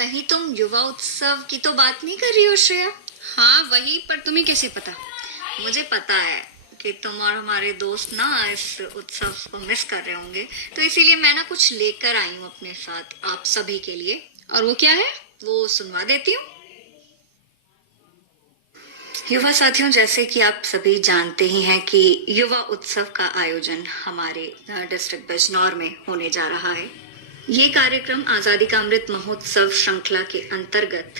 कहीं तुम युवा उत्सव की तो बात नहीं कर रही हो श्रेया? हाँ वही, पर तुम्हें कैसे पता? मुझे पता है कि तुम और हमारे दोस्त ना इस उत्सव को मिस कर रहे होंगे, तो इसीलिए मैं ना कुछ लेकर आई हूँ अपने साथ आप सभी के लिए। और वो क्या है? वो सुनवा देती हूँ। युवा साथियों, जैसे कि आप सभी जानते ही हैं कि युवा उत्सव का आयोजन हमारे डिस्ट्रिक्ट बिजनौर में होने जा रहा है। ये कार्यक्रम आजादी का अमृत महोत्सव श्रृंखला के अंतर्गत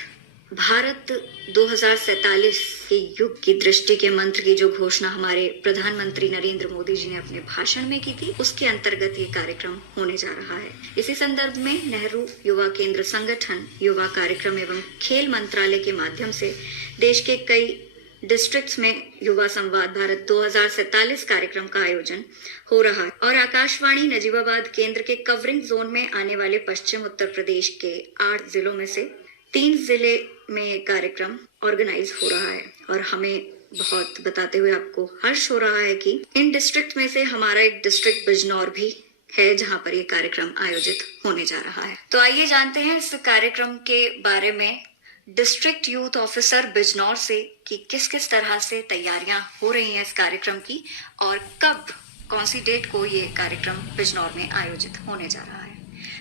भारत 2047 के युग की दृष्टि के मंत्र की जो घोषणा हमारे प्रधानमंत्री नरेंद्र मोदी जी ने अपने भाषण में की थी, उसके अंतर्गत ये कार्यक्रम होने जा रहा है। इसी संदर्भ में नेहरू युवा केंद्र संगठन, युवा कार्यक्रम एवं खेल मंत्रालय के माध्यम से देश के कई डिस्ट्रिक्ट्स में युवा संवाद भारत 2047 कार्यक्रम का आयोजन हो रहा है और आकाशवाणी नजीबाबाद केंद्र के कवरिंग जोन में आने वाले पश्चिम उत्तर प्रदेश के 8 जिलों में से 3 जिले में ये कार्यक्रम ऑर्गेनाइज हो रहा है। और हमें बहुत बताते हुए आपको हर्ष हो रहा है कि इन डिस्ट्रिक्ट में से हमारा एक डिस्ट्रिक्ट बिजनौर भी है जहां पर ये कार्यक्रम आयोजित होने जा रहा है। तो आइए जानते हैं इस कार्यक्रम के बारे में डिस्ट्रिक्ट यूथ ऑफिसर बिजनौर से कि किस किस तरह से तैयारियां हो रही हैं इस कार्यक्रम की और कब, कौन सी डेट को ये कार्यक्रम बिजनौर में आयोजित होने जा रहा है।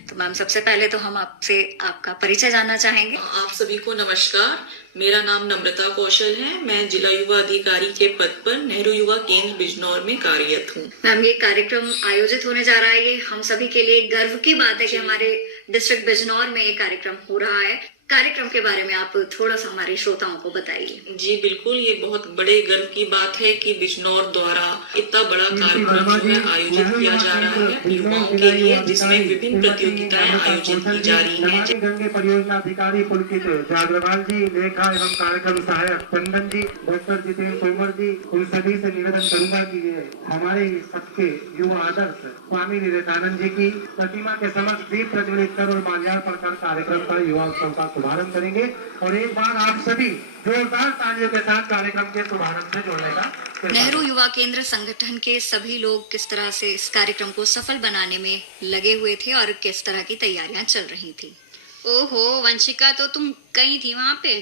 तो मैम, सबसे पहले तो हम आपसे आपका परिचय जानना चाहेंगे। आप सभी को नमस्कार। मेरा नाम नम्रता कौशल है। मैं जिला युवा अधिकारी के पद पर नेहरू युवा केंद्र बिजनौर में कार्यरत हूँ। मैम, ये कार्यक्रम आयोजित होने जा रहा है, ये हम सभी के लिए गर्व की बात है कि हमारे डिस्ट्रिक्ट बिजनौर में ये कार्यक्रम हो रहा है। कार्यक्रम के बारे में आप थोड़ा सा हमारे श्रोताओं को बताइए। जी बिल्कुल, ये बहुत बड़े गर्व की बात है कि बिजनौर द्वारा इतना बड़ा कार्यक्रम जो है आयोजित किया जा रहा है युवाओं के लिए, जिसमें विभिन्न प्रतियोगिताएं आयोजित की जा रही हैं। गंगे परियोजना अधिकारी पुलकित जागरवाल जी, लेखा एवं कार्यक्रम सहायक चंदन जी, डॉक्टर जितेंद्र तोमर जी, उन सभी से निवेदन करूंगा कि हमारे सबके युवा आदर्श स्वामी विवेकानंद जी की प्रतिमा के समक्ष दीप प्रज्वलित कर और माल्यार्पण कर कार्यक्रम का युवा उत्सव का शुभारंभ करेंगे। और एक बार आप सभी जोरदार तालियों के साथ कार्यक्रम के शुभारंभ से जोड़ने का। नेहरू युवा केंद्र संगठन के सभी लोग किस तरह से इस कार्यक्रम को सफल बनाने में लगे हुए थे और किस तरह की तैयारियां चल रही थी। ओहो वंशिका, तो तुम गई थी वहाँ पे?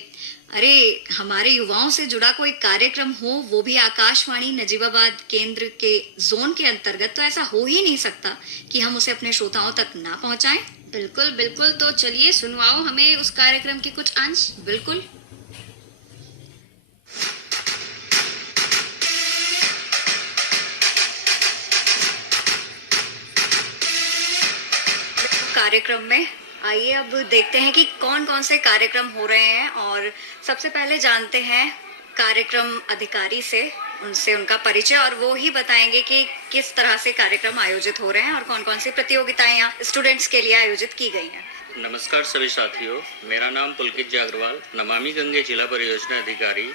अरे, हमारे युवाओं से जुड़ा कोई कार्यक्रम हो, वो भी आकाशवाणी नजीबाबाद केंद्र के जोन के अंतर्गत, तो ऐसा हो ही नहीं सकता कि हम उसे अपने श्रोताओं तक ना पहुंचाएं। बिल्कुल बिल्कुल, तो चलिए सुनवाओ हमें उस कार्यक्रम के कुछ अंश। बिल्कुल। कार्यक्रम में आइए अब देखते हैं कि कौन कौन से कार्यक्रम हो रहे हैं और सबसे पहले जानते हैं कार्यक्रम अधिकारी से, उनसे उनका परिचय, और वो ही बताएंगे कि किस तरह से कार्यक्रम आयोजित हो रहे हैं और कौन कौन सी प्रतियोगिताएं यहाँ स्टूडेंट्स के लिए आयोजित की गई हैं। नमस्कार सभी साथियों, मेरा नाम पुलकित जागरवाल, नमामि गंगे जिला परियोजना अधिकारी,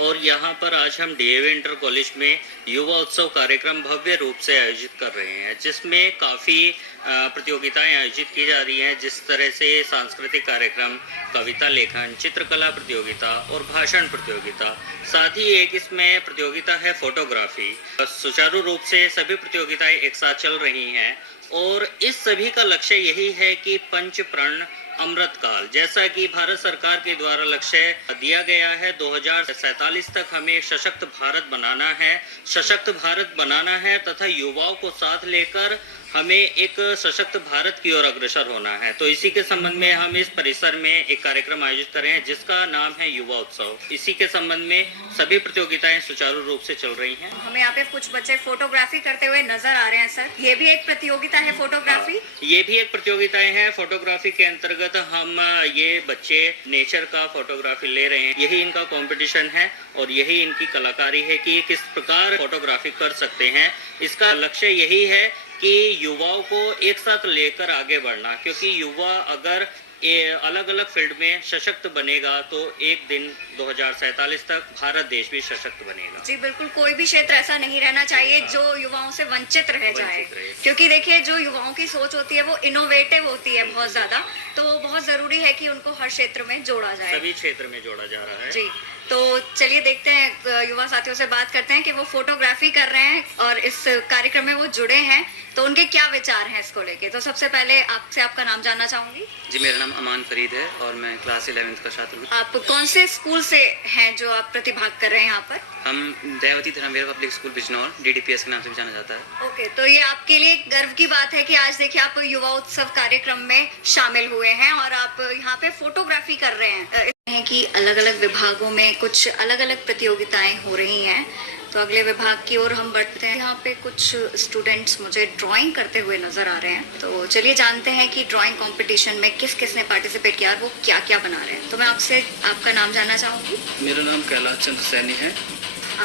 और यहाँ पर आज हम डीएवी इंटर कॉलेज में युवा उत्सव कार्यक्रम भव्य रूप से आयोजित कर रहे हैं, जिसमें काफ़ी प्रतियोगिताएं आयोजित की जा रही हैं। जिस तरह से सांस्कृतिक कार्यक्रम, कविता लेखन, चित्रकला प्रतियोगिता और भाषण प्रतियोगिता, साथ ही एक इसमें प्रतियोगिता है फोटोग्राफी। सुचारू रूप से सभी प्रतियोगिताएं एक साथ चल रही हैं और इस सभी का लक्ष्य यही है कि पंच प्रण अमृत काल, जैसा कि भारत सरकार के द्वारा लक्ष्य दिया गया है, 2047 तक हमें सशक्त भारत बनाना है, सशक्त भारत बनाना है तथा युवाओं को साथ लेकर हमें एक सशक्त भारत की ओर अग्रसर होना है। तो इसी के संबंध में हम इस परिसर में एक कार्यक्रम आयोजित कर रहे हैं जिसका नाम है युवा उत्सव। इसी के संबंध में सभी प्रतियोगिताएं सुचारू रूप से चल रही हैं। हमें यहाँ पे कुछ बच्चे फोटोग्राफी करते हुए नजर आ रहे हैं सर। ये भी एक प्रतियोगिता है फोटोग्राफी? ये भी एक प्रतियोगिताएं हैं फोटोग्राफी के अंतर्गत। हम ये बच्चे नेचर का फोटोग्राफी ले रहे हैं, यही इनका कंपटीशन है और यही इनकी कलाकारी है कि किस प्रकार फोटोग्राफी कर सकते हैं। इसका लक्ष्य यही है कि युवाओं को एक साथ लेकर आगे बढ़ना, क्योंकि युवा अगर अलग अलग फील्ड में सशक्त बनेगा तो एक दिन 2047 तक भारत देश भी सशक्त बनेगा। जी बिल्कुल, कोई भी क्षेत्र ऐसा नहीं रहना चाहिए जो युवाओं से वंचित रह जाए, क्योंकि देखिए जो युवाओं की सोच होती है वो इनोवेटिव होती है बहुत ज्यादा, तो बहुत जरूरी है कि उनको हर क्षेत्र में जोड़ा जाए। सभी क्षेत्र में जोड़ा जा रहा है। जी, तो चलिए देखते हैं, युवा साथियों से बात करते हैं कि वो फोटोग्राफी कर रहे हैं और इस कार्यक्रम में वो जुड़े हैं, तो उनके क्या विचार हैं इसको लेके। तो सबसे पहले आपसे आपका नाम जानना चाहूंगी। जी, मेरा नाम अमान फरीद है और मैं क्लास 11th का छात्र हूँ। आप कौन से स्कूल से हैं जो आप प्रतिभाग कर रहे हैं यहाँ पर? हम Dayawati Dharamvir public school Bijnor DDPS के नाम से भी जाना जाता है। ओके, तो ये आपके लिए एक गर्व की बात है कि आज देखिए आप युवा उत्सव कार्यक्रम में शामिल हुए हैं और आप यहाँ पे फोटोग्राफी कर रहे हैं कि अलग अलग विभागों में कुछ अलग अलग प्रतियोगिताएं हो रही हैं। तो अगले विभाग की ओर हम बढ़ते हैं। यहाँ पे कुछ स्टूडेंट्स मुझे ड्राइंग करते हुए नजर आ रहे हैं, तो चलिए जानते हैं कि ड्राइंग कंपटीशन में किस किस ने पार्टिसिपेट किया और वो क्या क्या बना रहे हैं। तो मैं आपसे आपका नाम जानना चाहूँगी। मेरा नाम कैलाश चंद्र सैनी है।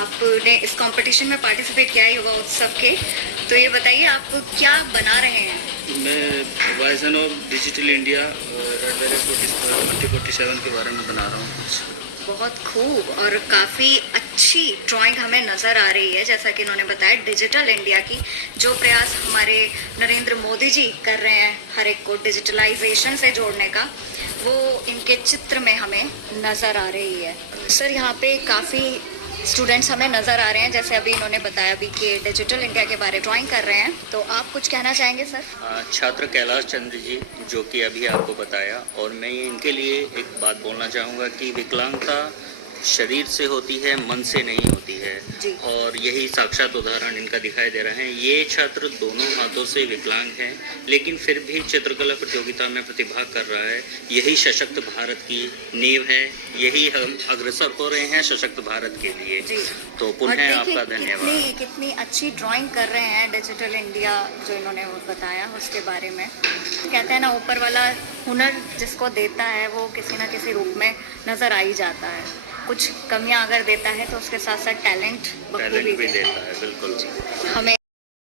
आपने इस कंपटीशन में पार्टिसिपेट किया है युवा उत्सव के, तो ये बताइए आप क्या बना रहे हैं? मैं वाइजन ऑफ डिजिटल इंडिया 2047 के बारे में बना रहा हूँ। बहुत खूब और काफ़ी अच्छी ड्राइंग हमें नज़र आ रही है। जैसा कि इन्होंने बताया, डिजिटल इंडिया की जो प्रयास हमारे नरेंद्र मोदी जी कर रहे हैं हर एक को डिजिटलाइजेशन से जोड़ने का, वो इनके चित्र में हमें नज़र आ रही है। सर, यहाँ पे काफ़ी स्टूडेंट्स हमें नज़र आ रहे हैं, जैसे अभी इन्होंने बताया अभी कि डिजिटल इंडिया के बारे ड्राइंग कर रहे हैं, तो आप कुछ कहना चाहेंगे सर? छात्र कैलाश चंद्र जी, जो कि अभी आपको बताया, और मैं इनके लिए एक बात बोलना चाहूँगा कि विकलांगता शरीर से होती है, मन से नहीं होती है। जी। और यही साक्षात उदाहरण इनका दिखाई दे रहा है। ये छात्र दोनों हाथों से विकलांग हैं, लेकिन फिर भी चित्रकला प्रतियोगिता में प्रतिभाग कर रहा है। यही सशक्त भारत की नींव है, यही हम अग्रसर हो रहे हैं सशक्त भारत के लिए। जी। तो पुनः आपका धन्यवाद। कितनी अच्छी ड्राइंग कर रहे हैं। डिजिटल इंडिया जो इन्होंने बताया उसके बारे में, कहते हैं ना, ऊपर वाला हुनर जिसको देता है वो किसी न किसी रूप में नज़र आ ही जाता है। कुछ कमियां अगर देता है तो उसके साथ साथ टैलेंट भी देता है। बिल्कुल। हमें